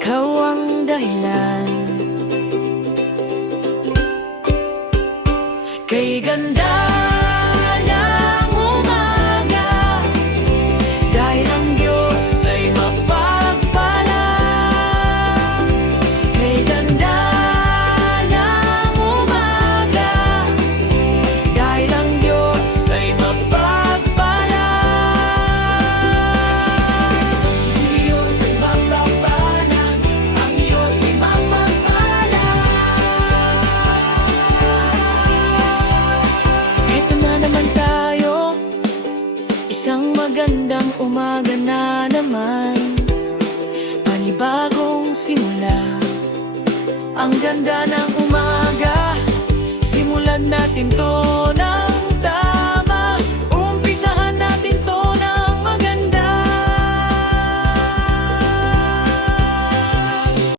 ikaw ang dahilan. Kay ganda ng umaga, dahil ang Diyos ay mapagpala. Kay ganda ng umaga, dahil ang Diyos ay mapagpala. Ang Diyos ay mapagpala, ang Diyos ay mapagpala. Ito na naman tayo, isang magandang umaga na naman, panibagong simula. Ang ganda ng umaga, simulan natin to